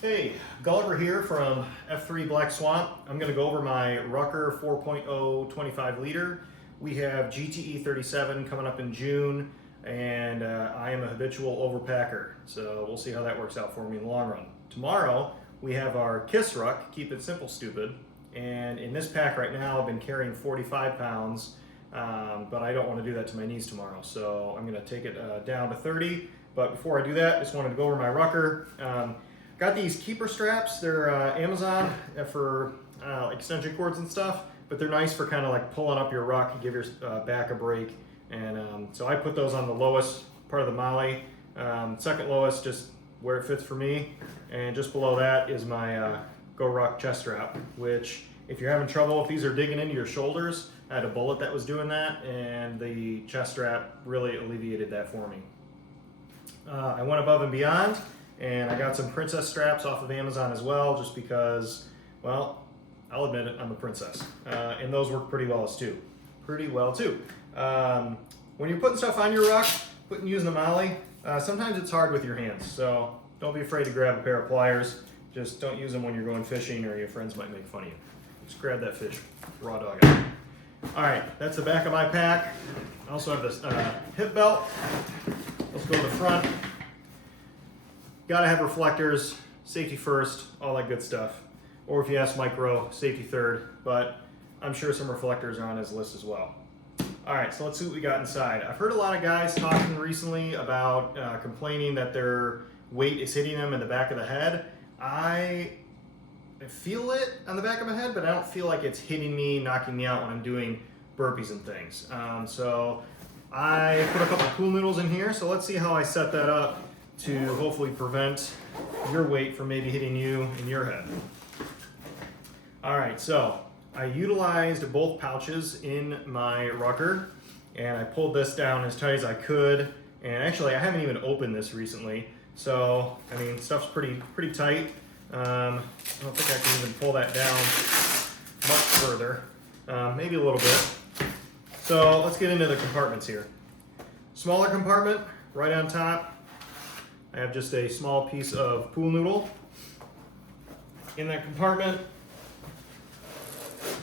Hey, Gulliver here from F3 Black Swamp. I'm going to go over my Rucker 4.0 25 liter. We have GTE 37 coming up in June, and I am a habitual overpacker, so we'll see how that works out for me in the long run. Tomorrow, we have our Kiss Ruck, Keep It Simple Stupid, and in this pack right now, I've been carrying 45 pounds, but I don't want to do that to my knees tomorrow, so I'm going to take it down to 30. But before I do that, I just wanted to go over my Rucker. Got these keeper straps. They're Amazon for extension cords and stuff, but they're nice for kind of like pulling up your ruck and give your back a break. And so I put those on the lowest part of the molly, second lowest, just where it fits for me. And just below that is my Go Ruck chest strap, which if you're having trouble, if these are digging into your shoulders, I had a bullet that was doing that, and the chest strap really alleviated that for me. I went above and beyond, and I got some princess straps off of Amazon as well, just because, well, I'll admit it, I'm a princess. And those work pretty well too. When you're putting stuff on your ruck, using the molly, sometimes it's hard with your hands. So don't be afraid to grab a pair of pliers. Just don't use them when you're going fishing or your friends might make fun of you. Just grab that fish, raw dog it. All right, that's the back of my pack. I also have this hip belt. Let's go to the front. Gotta have reflectors, safety first, all that good stuff. Or if you ask Micro, safety third, but I'm sure some reflectors are on his list as well. All right, so let's see what we got inside. I've heard a lot of guys talking recently about complaining that their weight is hitting them in the back of the head. I feel it on the back of my head, but I don't feel like it's hitting me, knocking me out when I'm doing burpees and things. So I put a couple pool noodles in here, so let's see how I set that up to hopefully prevent your weight from maybe hitting you in your head. All right, so I utilized both pouches in my Rucker, and I pulled this down as tight as I could. And actually, I haven't even opened this recently, so I mean, stuff's pretty tight. I don't think I can even pull that down much further, maybe a little bit. So let's get into the compartments here. Smaller compartment, right on top. I have just a small piece of pool noodle in that compartment.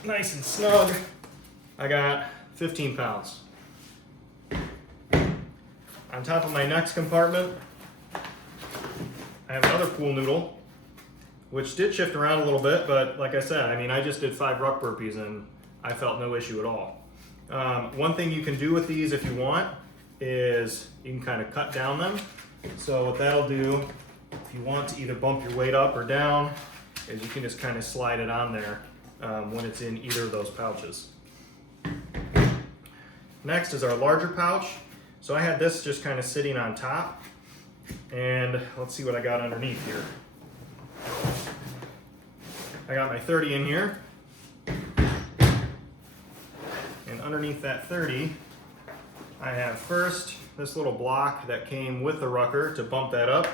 Nice and snug. I got 15 pounds. On top of my next compartment, I have another pool noodle, which did shift around a little bit, but like I said, I mean, I just did 5 ruck burpees and I felt no issue at all. One thing you can do with these if you want is you can kind of cut down them. So what that'll do, if you want to either bump your weight up or down, is you can just kind of slide it on there when it's in either of those pouches. Next is our larger pouch. So I had this just kind of sitting on top, and let's see what I got underneath here. I got my 30 in here, and underneath that 30, I have first this little block that came with the Rucker to bump that up,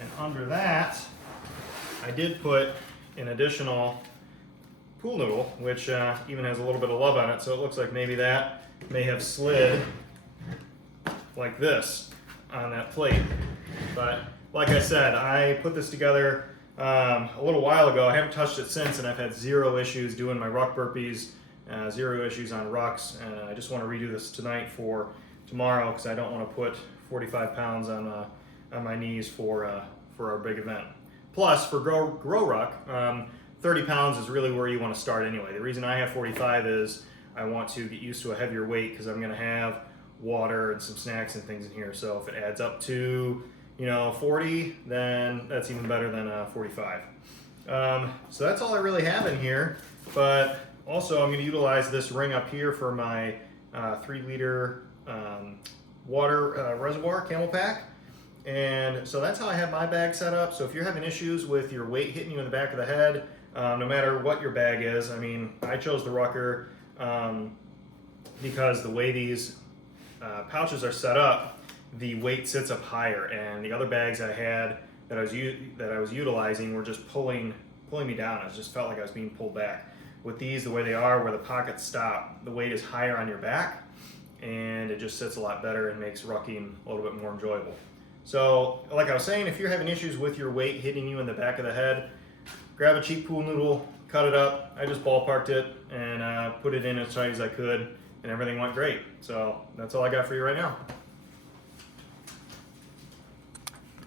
and under that I did put an additional pool noodle, which even has a little bit of love on it, so it looks like maybe that may have slid like this on that plate. But like I said, I put this together a little while ago. I haven't touched it since, and I've had 0 issues doing my ruck burpees, 0 issues on rucks, and I just want to redo this tonight for tomorrow because I don't want to put 45 pounds on my knees for our big event. Plus, for Grow Ruck, 30 pounds is really where you want to start anyway. The reason I have 45 is I want to get used to a heavier weight because I'm going to have water and some snacks and things in here. So if it adds up to 40, then that's even better than 45. So that's all I really have in here. But also I'm going to utilize this ring up here for my 3-liter water reservoir camel pack. And so that's how I have my bag set up. So if you're having issues with your weight hitting you in the back of the head, no matter what your bag is, I mean, I chose the Rucker because the way these pouches are set up, the weight sits up higher, and the other bags I had that I was utilizing were just pulling me down. I just felt like I was being pulled back. With these, the way they are, where the pockets stop, the weight is higher on your back, and it just sits a lot better and makes rucking a little bit more enjoyable. So like I was saying, if you're having issues with your weight hitting you in the back of the head, grab a cheap pool noodle, cut it up. I just ballparked it and put it in as tight as I could, and everything went great. So that's all I got for you right now.